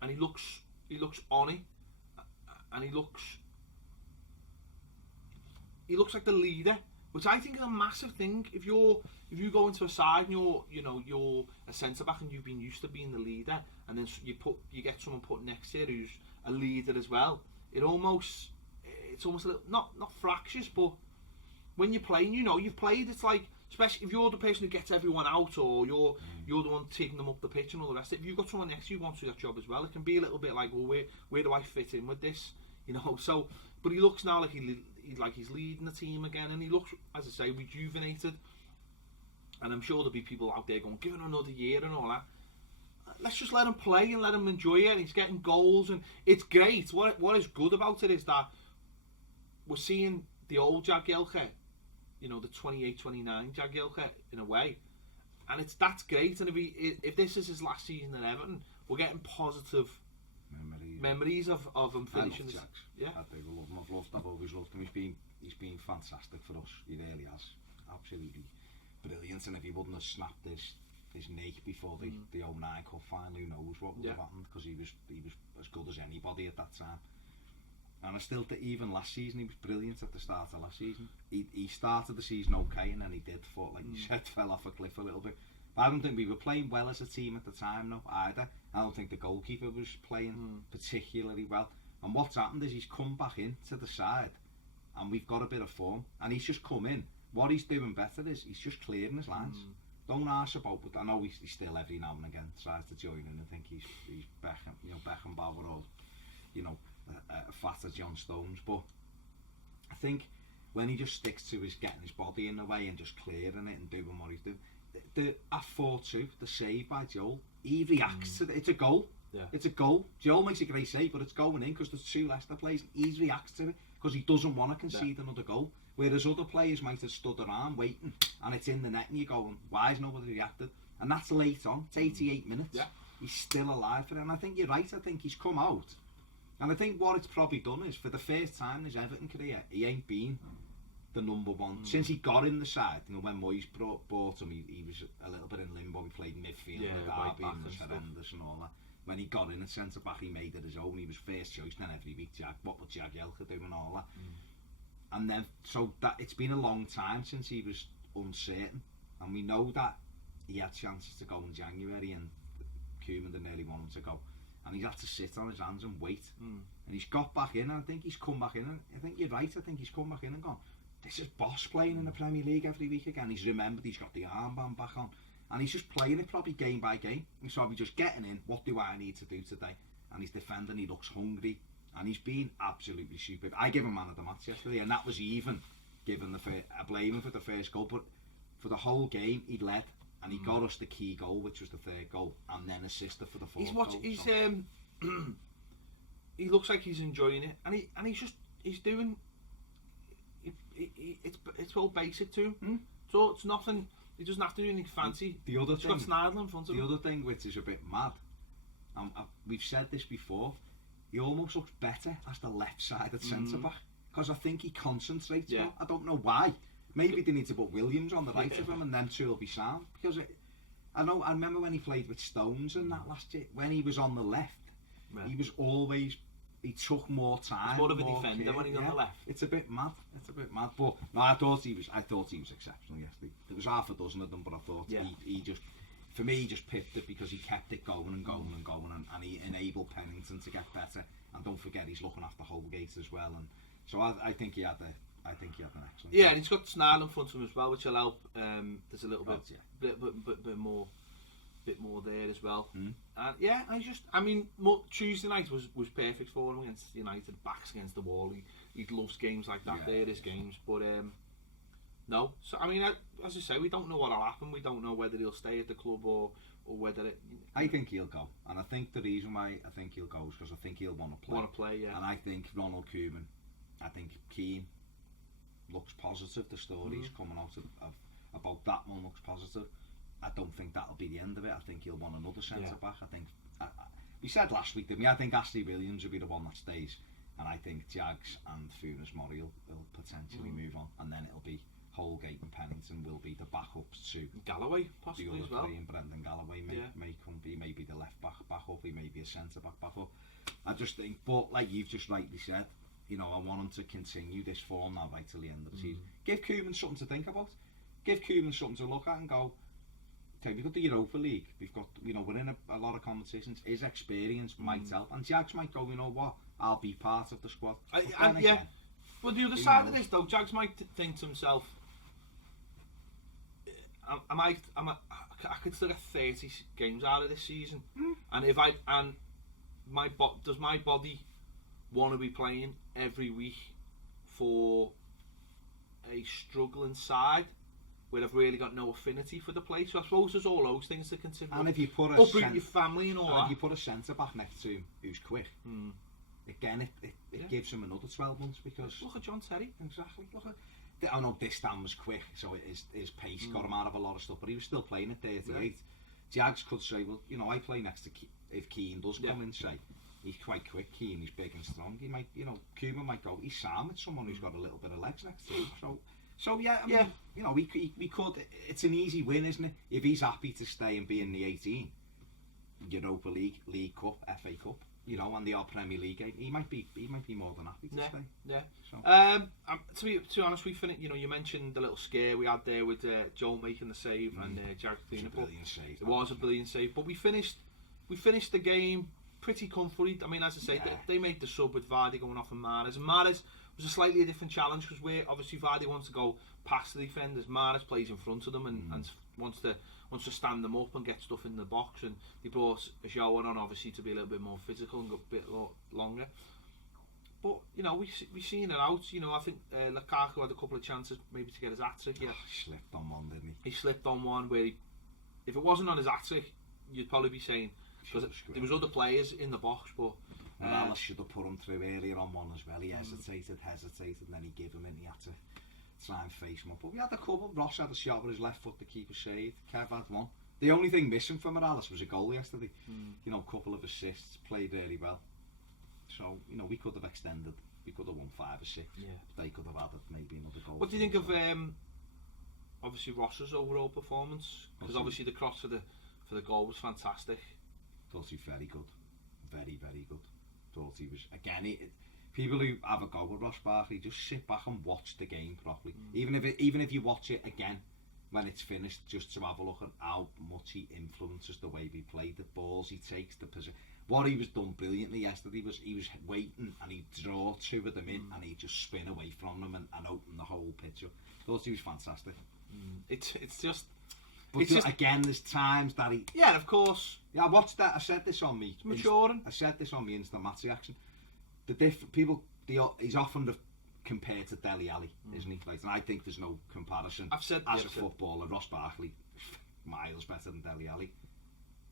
and he looks on it, and he looks like the leader, which I think is a massive thing. If you go into a side and you're a centre back and you've been used to being the leader, and then you get someone put next to you who's a leader as well, it's almost a little, not fractious, but when you're playing, you've played, it's like, especially if you're the person who gets everyone out, or you're the one taking them up the pitch and all the rest of it, if you've got someone next to you who wants to do that job as well, it can be a little bit like, well, where do I fit in with this, so, but he looks now like he's leading the team again, and he looks, as I say, rejuvenated, and I'm sure there'll be people out there going, give him another year and all that. Let's just let him play and let him enjoy it, and he's getting goals, and it's great. What is good about it is that we're seeing the old Jagielka, the 28-29 Jagielka in a way, and that's great. And if this is his last season at Everton, we're getting positive memories of him finishing this. Yeah, I've always loved him. He's been fantastic for us. He really has, absolutely brilliant. And if he wouldn't have snapped his neck before the 09 Cup final, who knows what would have happened, because he was as good as anybody at that time. And I still think even last season he was brilliant at the start of last season. He started the season okay, and then he did fall, like you said, fell off a cliff a little bit. But I don't think we were playing well as a team at the time, no, either. I don't think the goalkeeper was playing particularly well. And what's happened is he's come back into the side, and we've got a bit of form, and he's just come in. What he's doing better is he's just clearing his lines. Don't ask about, but I know he's still every now and again tries to join in. I think he's Beckenbauer, or fatter John Stones. But I think when he just sticks to his getting his body in the way and just clearing it and doing what he's doing, at 4-2, the save by Joel, he reacts to it. It's a goal. Yeah. It's a goal. Joel makes a great save, but it's going in because there's 2 Leicester players. He reacts to it because he doesn't want to concede another goal. Whereas other players might have stood around waiting, and it's in the net, and you're going, why has nobody reacted? And that's late on. It's 88 minutes. Yeah. He's still alive for it. And I think you're right. I think he's come out. And I think what it's probably done is, for the first time in his Everton career, he ain't been the number one. Since he got in the side, when Moyes bought him, he was a little bit in limbo. He played midfield with Derby and was horrendous and all that. When he got in at centre-back, he made it his own. He was first choice. Then every week, what would Jagielka do and all that. And then, so that it's been a long time since he was uncertain, and we know that he had chances to go in January, and Koeman didn't really want him to go, and he's had to sit on his hands and wait. And he's got back in, and I think he's come back in, and I think you're right. I think he's come back in and gone, this is boss playing in the Premier League every week again. He's remembered he's got the armband back on, and he's just playing it probably game by game. He's probably just getting in, what do I need to do today? And he's defending, he looks hungry. And he's been absolutely superb. I gave him man of the match yesterday, and that was even given I blame him for the first goal, but for the whole game he led, and he got us the key goal, which was the 3rd goal, and then assisted for the 4th goal. He looks like he's enjoying it, and he's doing. It's all basic to him. So it's nothing. He doesn't have to do anything fancy. The other he's got Snidel in front of him. The other thing, which is a bit mad, we've said this before. He almost looks better as the left side at centre-back, because I think he concentrates more. I don't know why. Maybe they need to put Williams on the right of him, and them 2 will be sound. Because I remember when he played with Stones in that last year, when he was on the left, he was always, he took more time. He's more of a defender when he's on the left. It's a bit mad. But no, I thought he was exceptional yesterday. There was half a dozen of them, but I thought he just, for me, he just picked it because he kept it going and going and going, and he enabled Pennington to get better. And don't forget, he's looking after Holgate as well. And so I think he had an excellent. Yeah, and he's got Snarl in front of him as well, which will help. There's a little bit more there as well. And Tuesday night was perfect for him against United. Backs against the wall. He loves games like that. There is games, but No. So I mean, as I say, we don't know what'll happen. We don't know whether he'll stay at the club or whether it. I think he'll go, and I think the reason why I think he'll go is because I think he'll want to play. Want to play, yeah. And I think Ronald Koeman, I think Keane looks positive. The stories coming out of about that one looks positive. I don't think that'll be the end of it. I think he'll want another centre back. I think we said last week, didn't we? I think Ashley Williams will be the one that stays, and I think Jags and Funes Mori will potentially move on, and then it'll be Holgate and Pennington will be the backups to Galloway possibly the as well. And Brendan Galloway may come be maybe the left back up, he may be a centre back up. I just think, but like you've just rightly said, you know, I want him to continue this form now right till the end of the season. Give Koeman something to think about. Give Koeman something to look at and go, okay, we've got the Europa League, we've got, you know, we're in a lot of competitions. His experience might help, and Jags might go, you know what, I'll be part of the squad. Yeah, but the other side of this though, Jags might think to himself, I could still get 30 games out of this season, and does my body want to be playing every week for a struggling side where I've really got no affinity for the place? So I suppose there's all those things to consider. And if you put uproot your family and all that. If you put a centre back next to him who's quick, again it gives him another 12 months because look at John Terry. Exactly. Look at. I know this Dan was quick, so his pace got him out of a lot of stuff, but he was still playing at 38. Yeah. Jags could say, well, you know, I play next to if Keane does come in, say, he's quite quick, Keane, he's big and strong. He might, you know, Koeman might go, he's sound with someone who's got a little bit of legs next to him. So yeah, I mean, you know, we could, it's an easy win, isn't it? If he's happy to stay and be in the 18, Europa League, League Cup, FA Cup, you know, and the odd Premier League game, he might be more than happy to stay. Yeah. So. To be honest, we finished. You know, you mentioned the little scare we had there with Joel making the save and Jack cleaning up. It was a brilliant save, but we finished the game pretty comfortably. I mean, as I say, they made the sub with Vardy going off and Mahrez. And Mahrez was a slightly different challenge because obviously Vardy wants to go past the defenders. Mahrez plays in front of them and wants to stand them up and get stuff in the box. And they brought a shower on, obviously, to be a little bit more physical and go a bit longer. But, you know, we've seen it out. You know, I think Lukaku had a couple of chances maybe to get his hat-trick. Yeah. He slipped on one, didn't he? He slipped on one where if it wasn't on his hat-trick, you'd probably be saying, because there was other players in the box, but Alice should have put him through earlier on one as well. He hesitated, and then he gave him in. He had to try and face him up. But we had a couple. Ross had a shot with his left foot, the keeper saved. Kev had one. The only thing missing from Morales was a goal yesterday. You know, a couple of assists, played really well. So, you know, we could have extended. We could have won 5 or 6. Yeah. They could have added maybe another goal. What do you think of obviously Ross's overall performance? Because obviously the cross for the goal was fantastic. Thought he was very good, very good. Thought he was again. People who have a go with Ross Barkley just sit back and watch the game properly. Even if you watch it again when it's finished, just to have a look at how much he influences the way we play, the balls he takes, the position. What he was done brilliantly yesterday was he was waiting and he'd draw 2 of them in and he'd just spin away from them and open the whole pitch up. Thought he was fantastic. It's just. But it's just, again, there's times that he. Yeah, of course. Yeah, I watched that. I said this on me. It's maturing. I said this on me instant match reaction. He's often compared to Dele Alli, isn't he? Like, and I think there's no comparison. I've said as a footballer, Ross Barkley miles better than Dele Alli.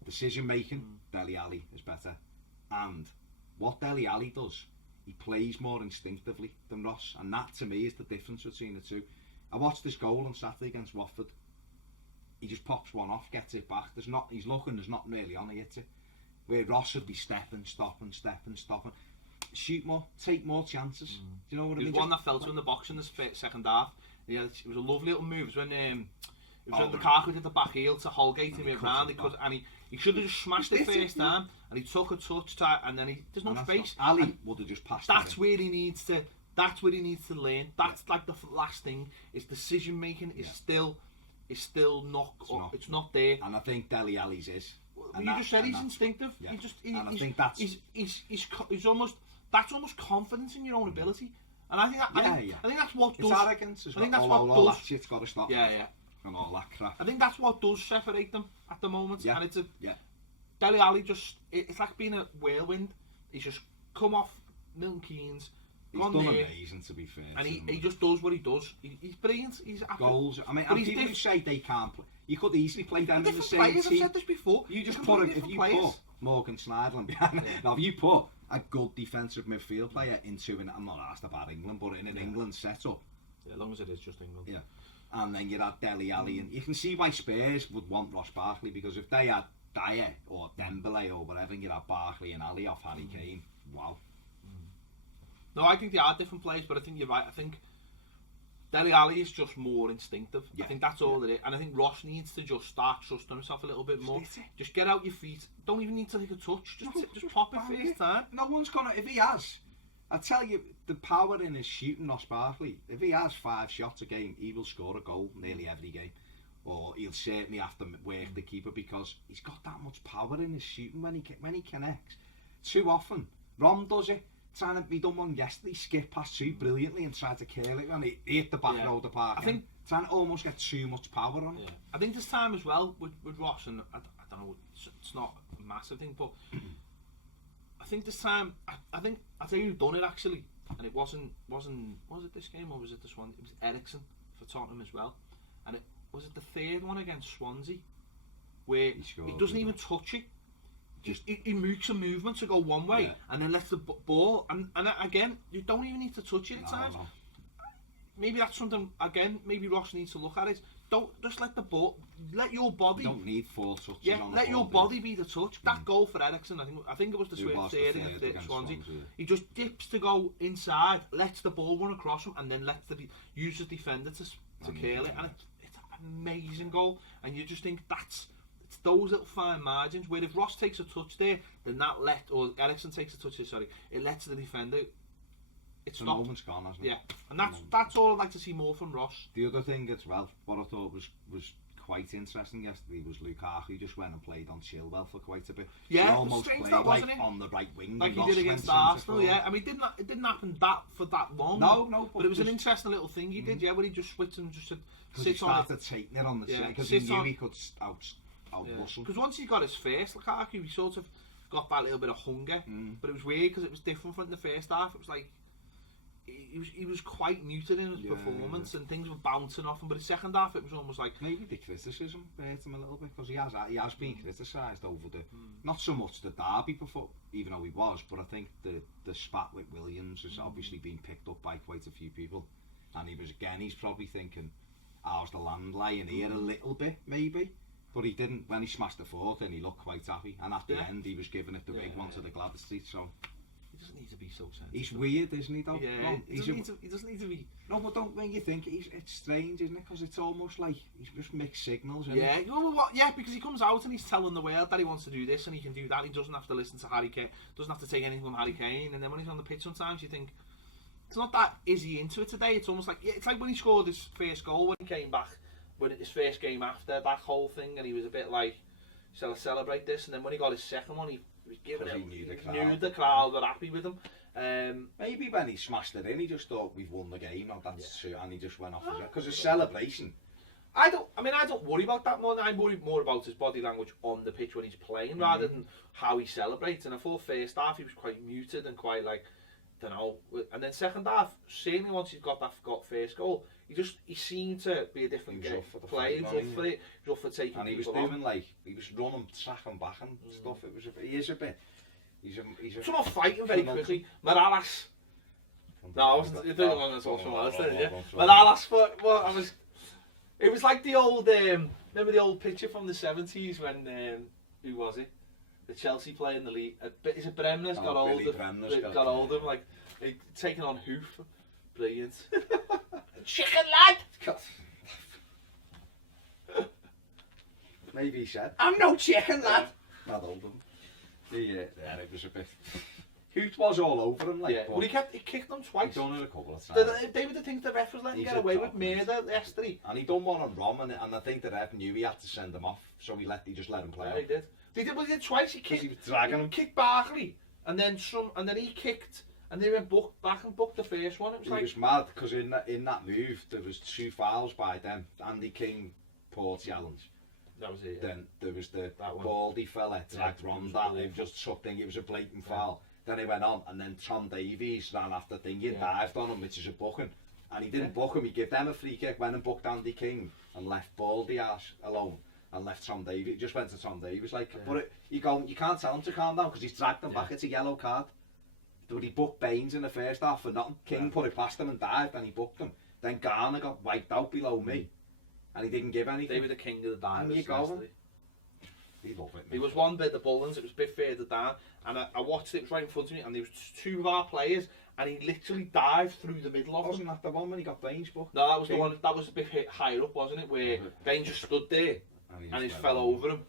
Decision making, Dele Alli is better. And what Dele Alli does, he plays more instinctively than Ross, and that to me is the difference between the two. I watched this goal on Saturday against Watford. He just pops one off, gets it back. He's looking, there's not really on, he hits it. Where Ross would be stopping. Shoot more, take more chances. Do you know what I mean? There was one that fell to in the box in the second half. Yeah, it was a lovely little move. It was when Lukaku did the back heel to Holgate and he went round. He should have just smashed it first time, and he took a touch, and then there's no space. Alli would have just passed. That's where he needs to. That's where he needs to learn. That's like the last thing. His decision making is still not. It's not there. And I think Dele Alli's is. Well, you just said he's instinctive. Yeah. I think that's. He's almost. That's almost confidence in your own ability. And I think I think that's what does. It's arrogance as well. I think that's what does. All that shit's got to stop. Yeah. And all that crap. I think that's what does separate them at the moment. Yeah. And it's Dele Alli it's like being a whirlwind. He's just come off Milton Keynes, He's done amazing, to be fair. And he just does what he does. He's brilliant. He's goals. I mean, and people who say they can't play, you could easily play them in the same players, team. I've said this before. You just put him, if you put Morgan Schneiderlin behind. Now, if you put a good defensive midfield player into an, I'm not asked about England, but in an England setup. Yeah, as long as it is just England. Yeah. And then you had Dele, Alli, and you can see why Spurs would want Ross Barkley, because if they had Dyer or Dembele or whatever, and you had Barkley and Alli off Harry Kane, wow. No, I think they are different players, but I think you're right. I think Dele Alli is just more instinctive. Yeah. I think that's all it is. And I think Ross needs to just start trusting himself a little bit more. Just get out your feet. Don't even need to take a touch. Just pop it first time. No one's gonna, if he has, I tell you, the power in his shooting, Ross Barkley, if he has 5 shots a game, he will score a goal nearly every game. Or he'll certainly have to work the keeper, because he's got that much power in his shooting when he connects. Too often, Rom does it. Trying to be done one yesterday, skip past 2 brilliantly and tried to curl it, and he hit the back row of the park. I think trying to almost get too much power on it. I think this time as well with Ross, and I don't know, it's not a massive thing, but I think this time, I think I'll tell you who've done it actually, and it wasn't was it this game or was it this one? It was Ericsson for Tottenham as well, and was it the third one against Swansea where he doesn't even touch it. He makes a movement to go one way and then lets the ball, and again, you don't even need to touch it at times. No. Maybe that's something, again, maybe Ross needs to look at it. Don't just let the ball, let your body. You don't need 4 touches. Yeah, on let your body be the touch. That goal for Ericsson, I think it was the third against Swansea. He just dips to go inside, lets the ball run across him, and then uses the defender to curl it, and it's an amazing goal. And you just think it's those little fine margins where if Ross takes a touch there, then or Ericsson takes a touch there, sorry, it lets the defender. It's the moment's gone, hasn't it? Yeah, and that's all I'd like to see more from Ross. The other thing as well, what I thought was quite interesting yesterday was Lukaku just went and played on Chilwell for quite a bit. Yeah, he almost played that, like on the right wing, like he did against Arsenal. Yeah, I mean, it didn't happen for that long. No, but it was an interesting little thing he did. Yeah, where he just switched and just sits on it. He started taking it on the side because he knew he could out muscle. Because once he got his first, Lukaku, he sort of got that little bit of hunger. But it was weird because it was different from the first half. It was like he was quite muted in his performance and things were bouncing off him. But his second half, it was almost like maybe the criticism hurt him a little bit, because he has been criticised over the not so much the derby before, even though he was, but I think the spat with Williams has obviously been picked up by quite a few people, and he's probably thinking, how's the land lying here a little bit maybe. But he didn't. When he smashed the fourth, and he looked quite happy. And at the end, he was giving it the big one to the Gladys Street. So he doesn't need to be so sensitive. He's weird, isn't he? Though. Yeah, well, he doesn't need to be. No, but don't when you think it's strange, isn't it? Because it's almost like he's just mixed signals. Yeah, yeah, because he comes out and he's telling the world that he wants to do this and he can do that. He doesn't have to listen to Harry Kane. Doesn't have to take anything from Harry Kane. And then when he's on the pitch, sometimes you think it's not that. Is he into it today? It's almost like it's like when he scored his first goal when he came back. But his first game after that whole thing, and he was a bit like, shall I celebrate this? And then when he got his second one, he was giving it. He knew the crowd were happy with him. Maybe when he smashed it in, he just thought we've won the game, and he just went off because his celebration. I don't worry about that more. I worry more about his body language on the pitch when he's playing rather than how he celebrates. And I thought first half he was quite muted and quite like, don't know. And then second half, certainly once he's got first goal, he seemed to be a different player. He was up for it. He was up for taking. And he was doing he was running, tracking back and stuff. It was he is a bit. He's a. Someone fighting very quickly. Morales. No, I wasn't. You didn't want to talk someone else, did you? Morales. It was like the old. Remember the old picture from the 70s when who was it? The Chelsea player in the league. Is it Bremner's got older? Got older, like taking on Hoof. Brilliant. Chicken lad. Maybe he said. I'm no chicken lad. Not older. Yeah, it was a bit. Hoot was all over him, like. Yeah. Well, he kicked them twice. He done it a couple of times. They were the things the ref was letting get away with murder yesterday. And he done one on Rom, and I think the ref knew he had to send him off, so he just let him play. Yeah, he did. He did twice. He was dragging him. Kicked Barkley, and then he kicked, and they went back and booked the first one. It was mad because in that move there was 2 fouls by them. Andy King, poor challenge. That was it. Yeah. Then there was the Baldy fella dragged Rom that he just sucked in. It was a blatant foul. Then he went on, and then Tom Davies ran after Dingy and dived on him, which is a booking. And he didn't book him, he gave them a free kick, went and booked Andy King, and left Baldy ass alone, and left Tom Davies. He just went to Tom Davies, like, but you can't tell him to calm down, because he's dragged him back, it's a yellow card. But he booked Baines in the first half for nothing. King put it past him and dived, and he booked him. Then Garner got wiped out below me, and he didn't give anything. They were the king of the divers. And you go. He loved it, There was one bit, the Bullens, it was a bit further down, and I watched it, it was right in front of me, and there was two of our players, and he literally dived through the middle of them. Wasn't that the one when he got Baines booked? No, that was the one, that was a bit higher up, wasn't it, where Baines just stood there, and he fell over him.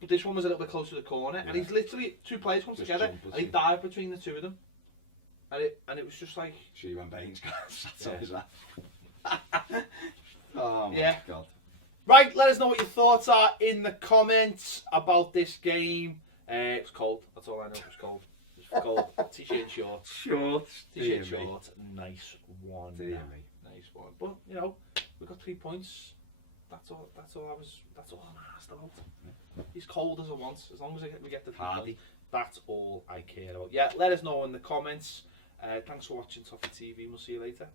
But this one was a little bit closer to the corner, and he's literally, two players come together, and he dived between the two of them. And it was just like... See when Baines got sat on his lap. Oh my God. Right, let us know what your thoughts are in the comments about this game. It was cold, that's all I know, it was cold. It was cold, t-shirt and shorts. Shorts. T-shirt and shorts, nice one. Dear me. Nice one. But, you know, we got 3 points. That's all I'm asked about. He's cold as I want, as long as we get the 3 points. That's all I care about. Yeah, let us know in the comments. Thanks for watching Toffee TV, we'll see you later.